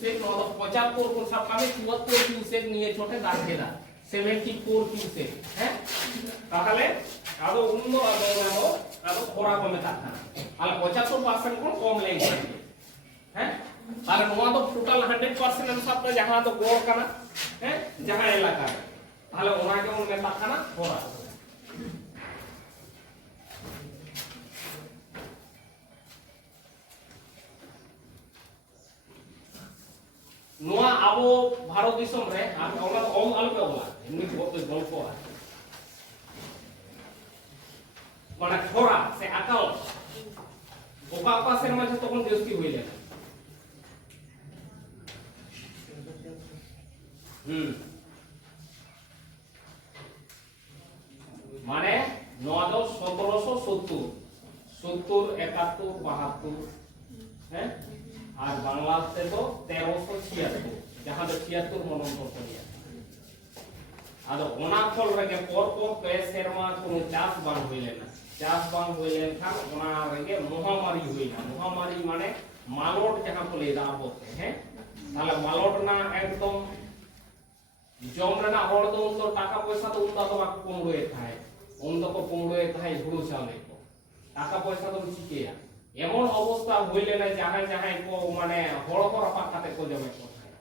cusec no 75 কোন সব কামে 74 কিউসেক নিয়ে ছোটে দাগ কেদা 74 কিউসেক হ্যাঁ তাহলে আদো উন্নো আদো খরা কমে থাকা তাহলে 75% কোন কম লেগে থাকে হ্যাঁ তাহলে নোয়া তো টোটাল 100% এর সাথে যাহা তো গড় কানা হ্যাঁ যাহা এলাকা তাহলে ওনা কেমন মেতা কানা খরা নোয়া আবো ভারত দিশম রে আর ওনা তো অল আলপে বলা এমনি গল্প আছে মানে খরা সে আকাল ওকা ওকা সেরমা তখন জাস্তি হইলে মানে 1770 70 71 72 হ্যাঁ আর বাংলাতে তো 1376 যাহা তো 76 মনন্তর করিয়া আদো ওনা ফল রেগে পর পে সেরমা কোন চাষ বাং হইলে না চাষ বাং হইলে খান ওনা রেগে মহামারী হইনা মহামারী মানে মালট যাহা বলে রাবত হ্যাঁ তাহলে মালট না একদম জম রেনা হড় তো উন টাকা পয়সা তো উন তো বাক কমড়ে খায় উন তো কমড়ে খায় হুড়ু চালে তো টাকা পয়সা তো চিকেয়া এমন অবস্থা হইলে না যাহাই যাহাই কো মানে হড় হড় পাকাতে কো জমে কোথায়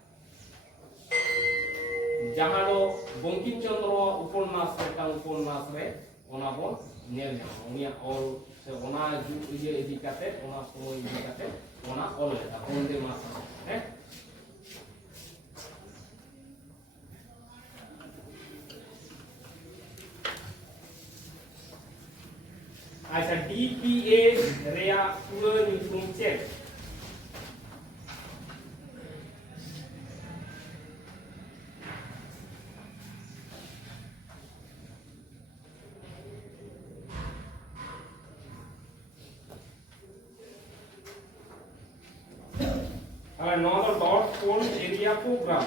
যাহানো বঙ্কিমচন্দ্র উপন্যাস একটা উপন্যাস রে ওনা বন নেল না উনিয়া অল সে ওনা ইয়ে এদিকাতে ওনা সময় এদিকাতে ওনা অল এটা বন্দে মাতরম হ্যাঁ আচ্ছা ডিপিএ রেয়া পুরো neutron check another dot called area program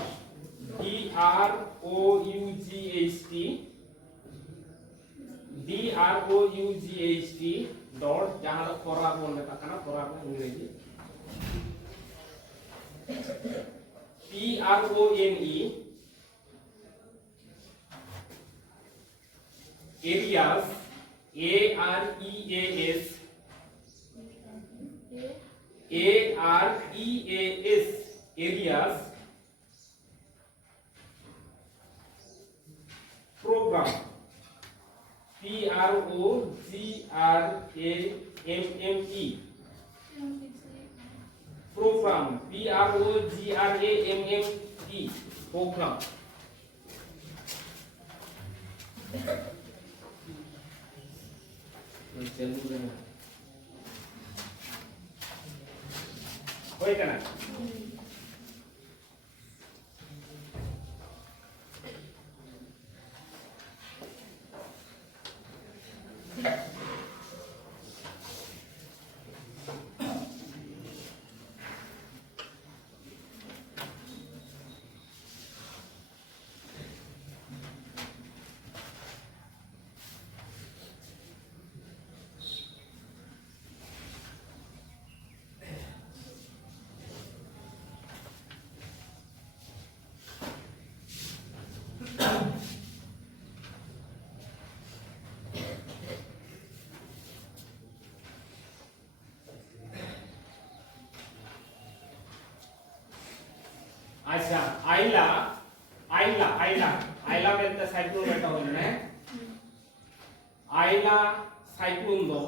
DROUGHT dot जहाँ तक program बोलने का ना program अंग्रेजी PRONE areas areas program PROGRAMME program PROGRAMME program होय का ना अच्छा आइला आइला आइला आइला बेलते साइक्लोन बेटा होने आइला साइक्लोन दो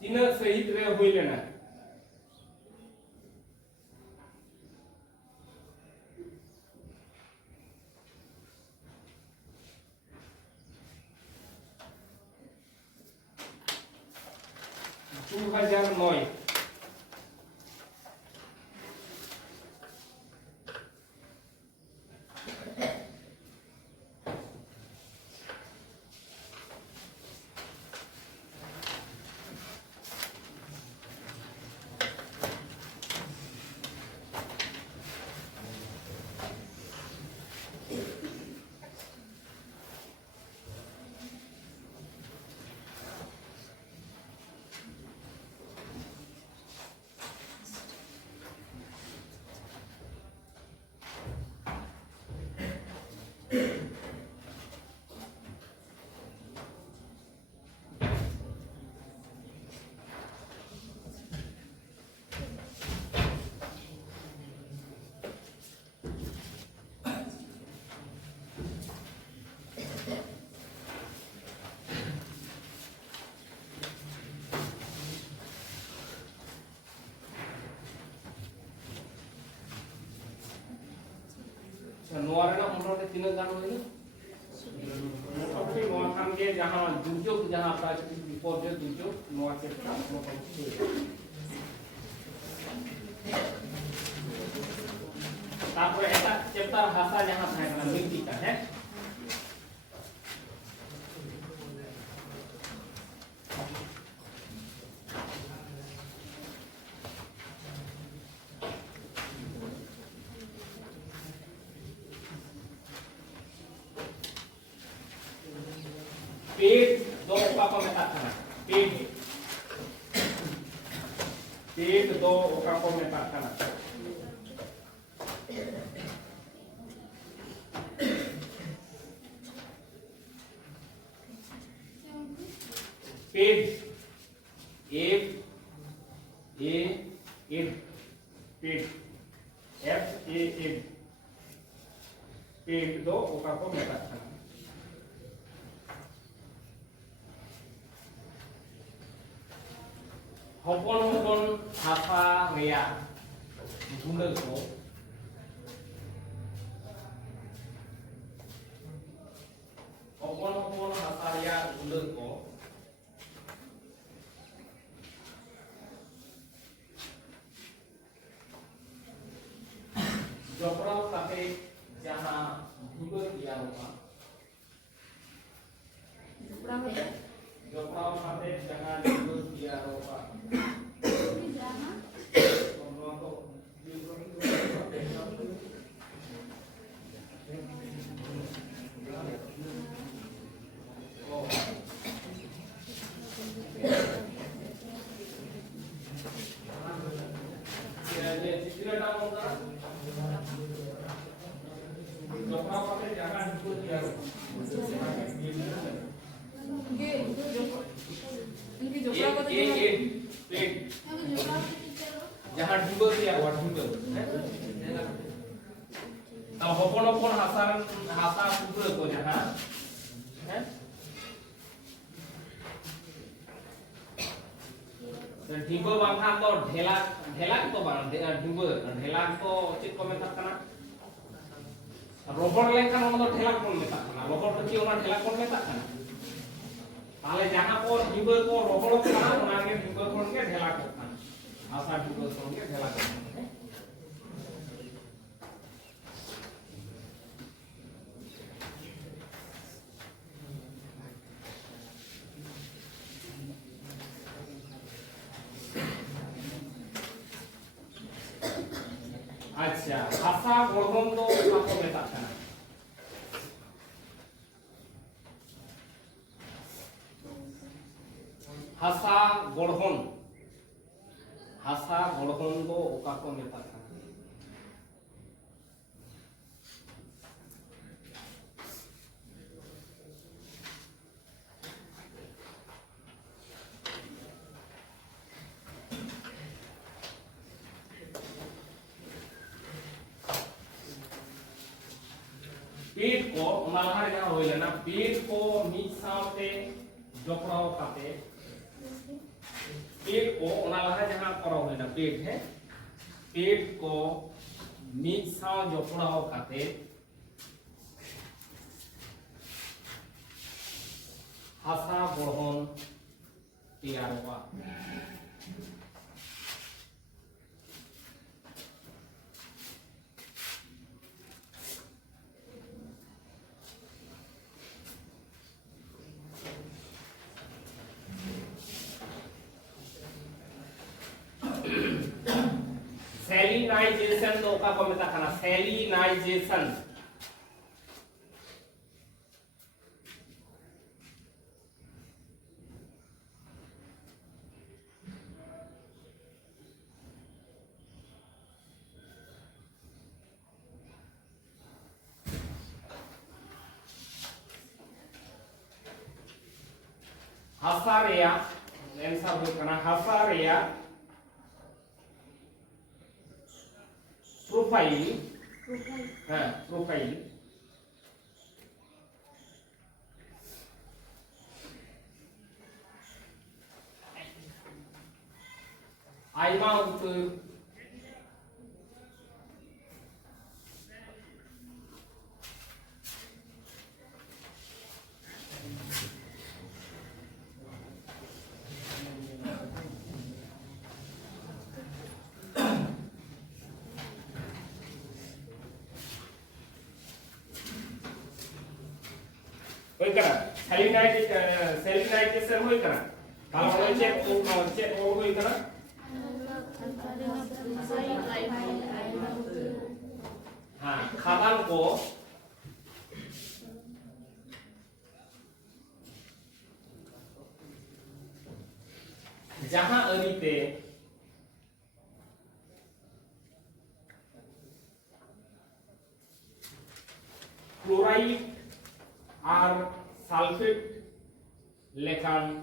तीन सहित रे होइले ना नय नोआरेना मोटामुटी तीन गान होइना मोटामुटी नोआ खान के जहां दुर्योग जहां प्राकृतिक विपर्यय दुर्योग नोआ चेप्टा मोटामुटी तारपर एटा चेप्टा भाषा जहां थाहे ना मृत्तिका है पेट दो ओका को मेता खाना पेट दो ओका को मेता खाना पेट एफ ए एफ पेट एफ ए एफ पेट दो ओका को मेता खाना हपन हपन हाफा रेया गुंडल को हपन हपन हाफा रेया गुंडल को जपराव साथे जहां गुंडल किया होगा जपराव साथे जहां गुंडल किया होगा जहां ढूंढो किया हुआ ढूंढो तब हपन हपन हासा टुकड़े को जहां है ढिंगो बांखा तो ढेला ढेला तो बांग ढिंगो ढेला तो चेक को मेता कना रोबोट लेखा ono तो ढेला को मेता कना रोबोट तो की ona ढेला को मेता कना ताले जहां को ढिंगो को रोबोट कना ona के ढिंगो को के ढेला को कना आशा ढिंगो को के ढेला को अच्छा भाषा गढ़न दो ओका को मेता कना भाषा गढ़न दो ओका को मेता कना पेट को मालहा जहां होइला ना पेट को मिट साथे जपड़ाव काते पेट को मालहा जहां करा होइला पेट है पेट को मिट साव जपड़ाव काते हासा गढ़न तैयारवा सेलिनाइजेशन तो ओका को मेता कना सेलिनाइजेशन hasa reya answer hoy kana hasa reya profile profile aima utur hoy kana salinization hoy kana kala hoy check hoy kana हाँ खाबान को जहां अरिते क्लोराइड और साल्फेट लेखान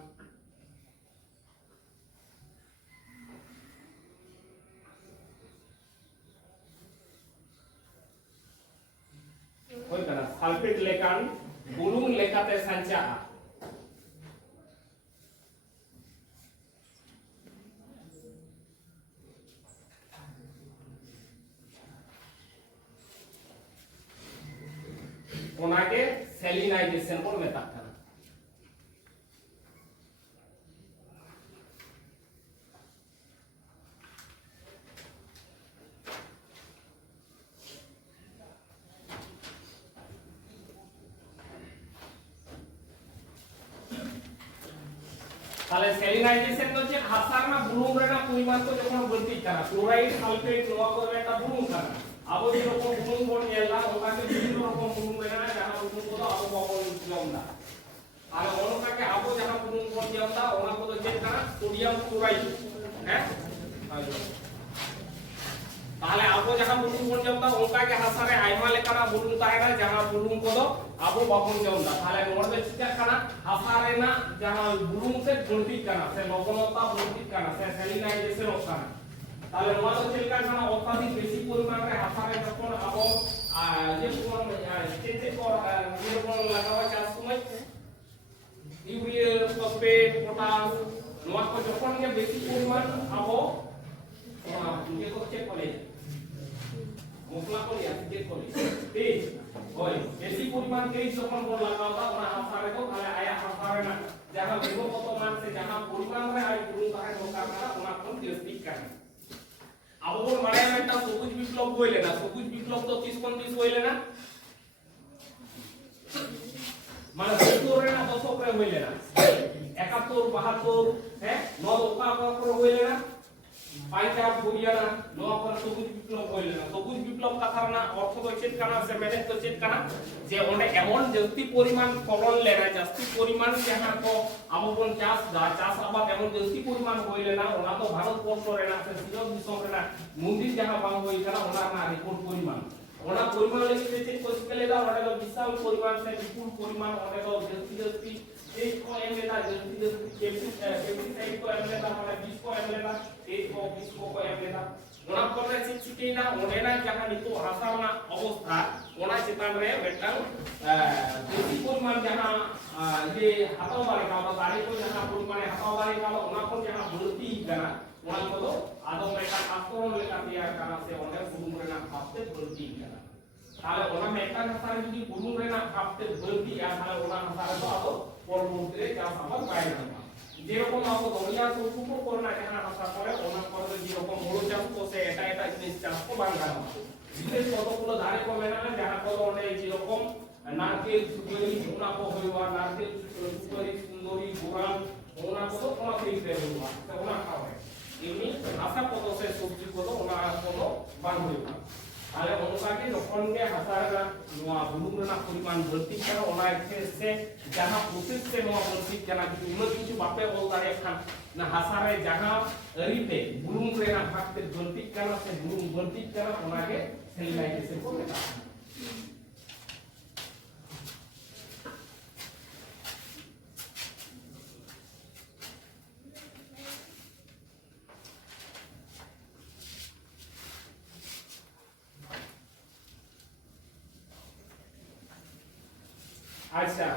साल्फेट लेखान बुलुंग लेखाते संचा ओनाके सैलिनाइजेशन को मेता करना তাহলে স্যালিনাইজেশন হচ্ছে হাসার না বুলুং রে না পরিমাণ তো যখন বলতি কানা ক্লোরাইড সালফেট নোয়া করে একটা বুলুং কানা আবো যে রকম বুলুং বন এলা ওটাকে বিভিন্ন রকম বুলুং রে না যাহা বুলুং কো আবো ববল জমনা আর ওটাকে আবো যাহা বুলুং বন জমনা ওনা কো যে কানা সোডিয়াম ক্লোরাইড হ্যাঁ তাহলে আবো যাহা বুলুং বন জমনা ওটাকে হাসারে আইমা লেকানা বুলুং তাহেনা যাহা বুলুং কো আবো ববল জমনা তাহলে নোরবে চিকা কানা হাসারে না যাহা বুলুং সে গন্তি কানা সে লবণতা গন্তি কানা সে স্যালিনাইজেশন কানা তাহলে নোয়া তো চিকা কানা অত্যাধিক বেশি পরিমাণে হাসারে যখন আবো যে কোন চেচে কর যে কোন লাগাওয়া চাষ সময় ইউরিয়া ফসফেট পটাশ নোয়া কো যখন যে বেশি পরিমাণ আবো যে কো চেক করে মশলা করে চেক করে ঠিক হয় বেশি পরিমাণ তেজ যখন বল লাগাওয়া ওনা হাসারে কো তাহলে আয়া হাসারে না যাহা গুণগত মান সে যাহা পরিমাণ রে আই গুণ তাহে দরকার না ওনা কোন টেস্টিং কানে আবো বল মানে একটা সবুজ বিপ্লব হইলে না সবুজ বিপ্লব তো 30 হইলে না মানে 70 রে না 10 করে হইলে না 71 72 হ্যাঁ 9 করে হইলে না পাইজাব বুড়িয়ানা নোয়া করে সবুজ বিপ্লব হইলে না সবুজ বিপ্লব কথার না অর্থ তো চেত কানা সে মেনে তো চেত কানা যে ওনে এমন জাস্তি পরিমাণ ফলন লেনা জাস্তি পরিমাণ যাহা কো আববন চাষ আবাদ এমন জাস্তি পরিমাণ হইলে না ওনা তো ভারতবর্ষ রে না সে সিরব দিশম রে না মন্দির যাহা বাং হই কানা ওনা না রেকর্ড পরিমাণ ওনা পরিমাণ লাগি চেক কইলে দা ওনা তো বিশাল পরিমাণ সে বিপুল পরিমাণ ওনা তো জাস্তি एक को एम लेता जल्दी पेप्टिसाइड को एम लेता মানে 20 को एम लेता 1 को 20 को एम लेता ওনা করে চিচিকে না ওনে না যাহা নিতো হাসার না অবস্থা ওনা চেতান রে মেটাং বেশি পরিমাণ যাহা যে হাতাও বারে কালো দাড়ি তো যাহা পরিমাণে হাতাও বারে কালো ওনা কোন যাহা বলতি কানা ওনা কত আদম মেটা আস্তরণ লেখা দিয়া কানা সে ওনে বুলুং রে না ভাবতে বলতি কানা তাহলে ওনা মেটা হাসারে যদি বুলুং রে না ভাবতে বলতি তাহলে ওনা হাসারে তো আদো পরবর্তীতে চাষ আবাদ পায় না যেরকম আবো দরিয়া সুপুর করনা যাহা হাসা করে ওনা করে যেরকম বড় চাষ করছে এটা জিনিস চাষ কো বাঙ্গানো বিশেষ কতগুলো ধারে কমে না যাহা করে অনেক যেরকম নারকেল সুপারি ওনা কো হইবা নারকেল সুপারি সুন্দরী গোরাম ওনা কো ওনা খেইতে হইবা ওনা খাওয়া এমনি আশা কত সে সবজি কত ওনা কোনো বাং হইবা তাহলে অনুসারে যখন গে হাসারা নোয়া বুলুং রেনা পরিমাণ বলতি কেন ওনা এসে যাহা প্রসেস সে নোয়া বলতি কেন কিন্তু উনো কিছু বাপে বল দাঁড়ে খান না হাসারে যাহা রিতে বুলুং রেনা ভাগতে বলতি কেন সে বুলুং বলতি কেন ওনাকে স্যালিনাইজেশন করে দেতা अच्छा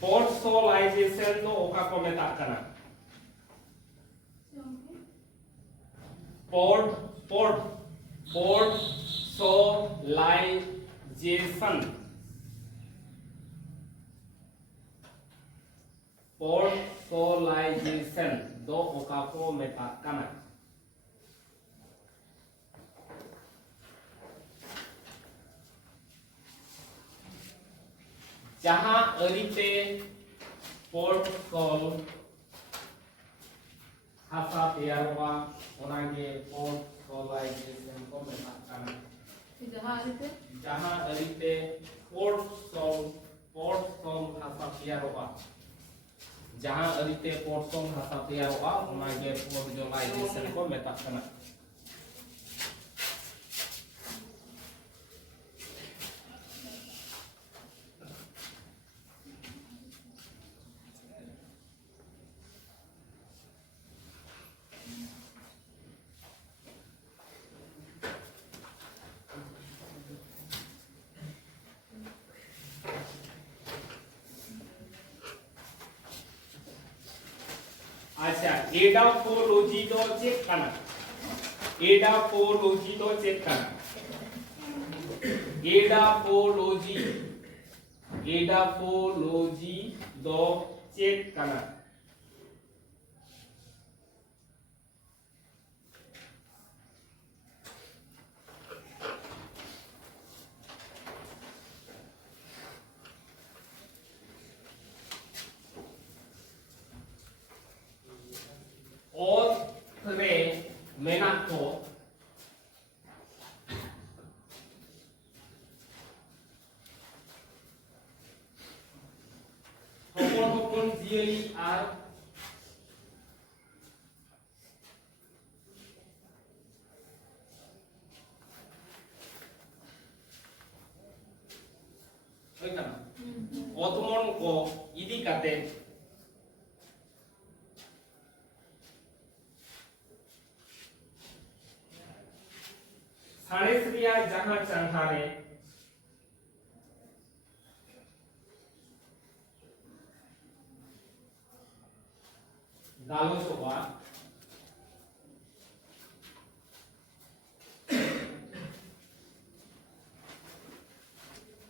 पोर्टसोलाइजेशन तो ओका को मेता कना पोर्टसोलाइजेशन दो ओका को मेता कना जहां अरिते पोर्टसोल हासा तैयारवा ओनागे पोर्टसोलाइजेशन को मेता कना जहां अरिते पोर्टसोल हासा तैयारवा जहां अरिते पोर्टसोल हासा तैयारवा ओनागे पोर्टसोलाइजेशन को मेता कना अच्छा एडाफोलॉजी तो चेक करना एडाफोलॉजी तो चेक करना एडाफोलॉजी दो चेक करना और रे मेनाको हपन जियली आर ओतमन को इदी काते साणेसरिया जहां चांधारे गालोसोबा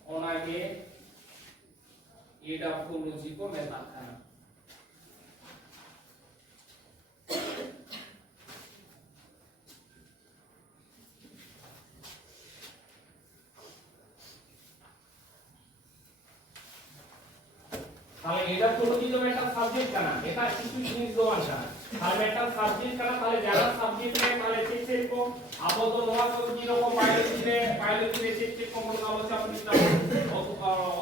ओनागे एडाफोलॉजी को मेता कना তাহলে এডাফোলজি তো একটা সাবজেক্ট কানা এটা কিছু জিনিস দো আনছা তাহলে একটা সাবজেক্ট কানা তাহলে যারা সাবজেক্ট রে তাহলে চেক কো আবো তো নোয়া তো কি রকম বায়োলজি রে চেক কো কোন আলোচনা আপনি দাও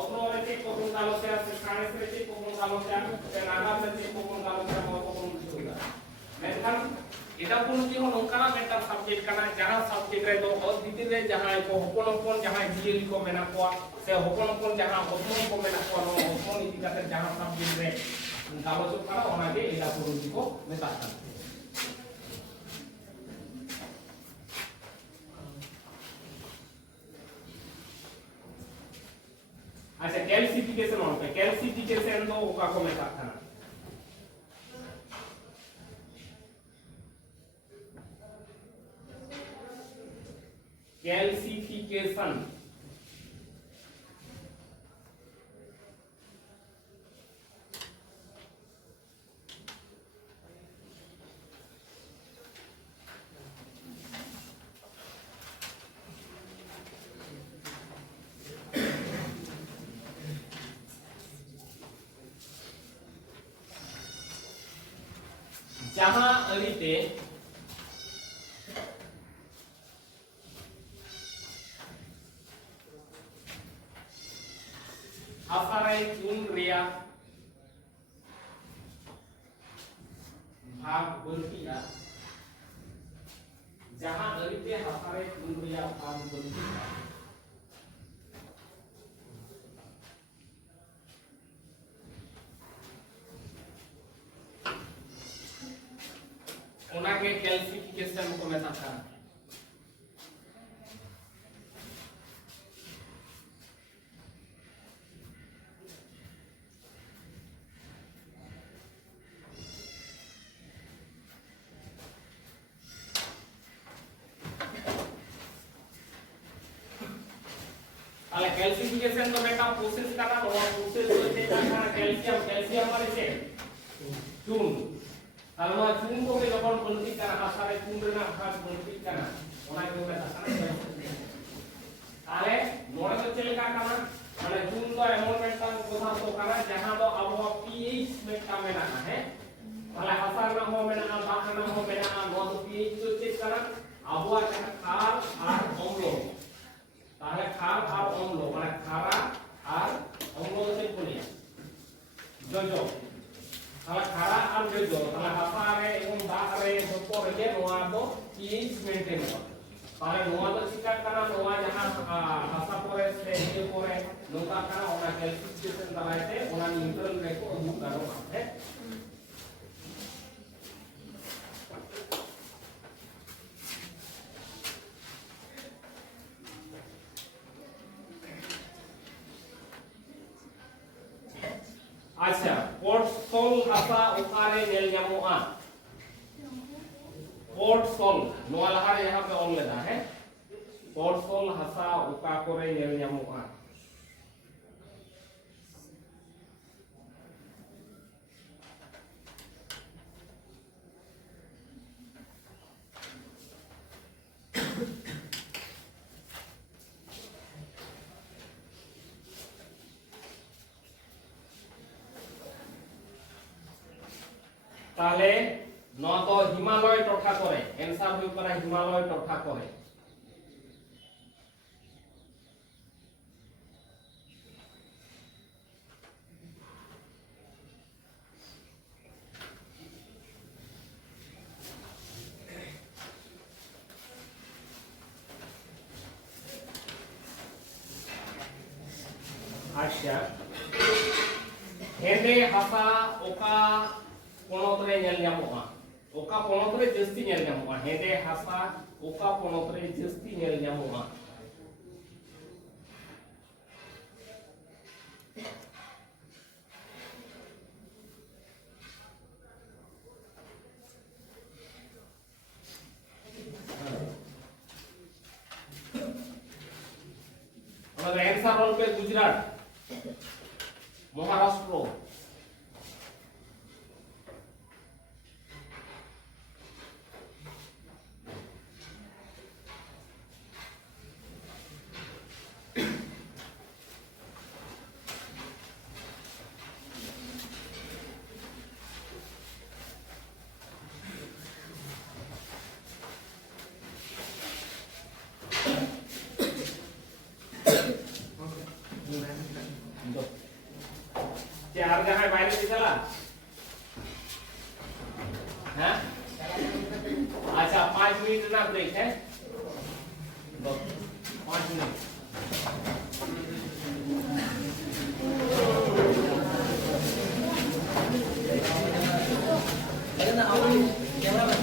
অতরে চেক কো কোন আলোচনা আছে সায়েন্স রে চেক কো কোন আলোচনা নাগা রে চেক কো কোন আলোচনা কোন সুবিধা মেনখান এডাফোলজি হলো নকানা একটা সাবজেক্ট কানা যারা সাবজেক্ট রে তো অদ্বিতীয় রে যাহাই কো হপন যাহাই জিএলি কো মেনা কো से हपन जहां हपन को मेना को हपन इतिकाते जहां सब्जेक्ट रे गालोचो करा ओनागे एडाफोलॉजी को मेता कना अच्छा कैल्सिफिकेशन होता है कैल्सिफिकेशन तो ओका को मेता कना कैल्सिफिकेशन जहां अरिते आसाराय चुन रिया भाग बनतिया जहां अरिते आसाराय चुन रिया भाग बनतिया ओनागे कैल्सिफिकेशन को मेता कना তাহলে ক্যালসিফিকেশন তো একটা প্রসেস কাটা নয় প্রসেস হচ্ছে এখানে ক্যালসিয়াম মানে কি চুন তাহলে নয় চুন কোকে যখন বলতি কানা হাসারে চুন রেনা ভাগ বলতি কানা ওনা কে বলে কানা তাহলে নয় হচ্ছে লেখা কানা মানে চুন তো এমন একটা পদার্থ কানা যাহা তো আবহাওয়া pH মেটা মেনা হ্যাঁ তাহলে হাসার নাম হবে না বাঘ নাম হবে না নয় তো pH হচ্ছে কানা আবহাওয়া কানা ক্ষার আর অম্ল তাহলে ক্ষার আর অম্ল মানে খারা আর অম্ল হচ্ছে কোলিয়া জজ তাহলে খারা আর জজ তাহলে হাসারে এবং দাগরে উপরে যে নোয়া তো pH মেইনটেইন করে তাহলে নোয়া তো চিকা কানা নোয়া যাহা হাসা পরে সে যে পরে নোকা কানা ওনা ক্যালসিফিকেশন দাঁড়াইতে ওনা নিউট্রাল রেখো অমুক কারণ আছে আচ্ছা পটসল হাসা ওখানে নেল জামুয়া পটসল নোয়া লাহারে यहाँ पे ऑन लेना है পটসল হাসা ওকা করে নেল জামুয়া তাহলে ন তো হিমালয় টঠা করে এনসার হই করা হিমালয় টঠা করে আচ্ছা হেন্দে হাসা ওকা পনতরে নেল জামুয়া ওকা পনতরে জস্তি নেল জামুয়া হেদে হাসা ওকা পনতরে জস্তি নেল জামুয়া আমাদের आंसर হল पे गुजरात महाराष्ट्र चार जगह বাইরে দিছলা হ্যাঁ আচ্ছা 5 মিনিট না ব্রেক है 5 মিনিট না আমি ক্যামেরা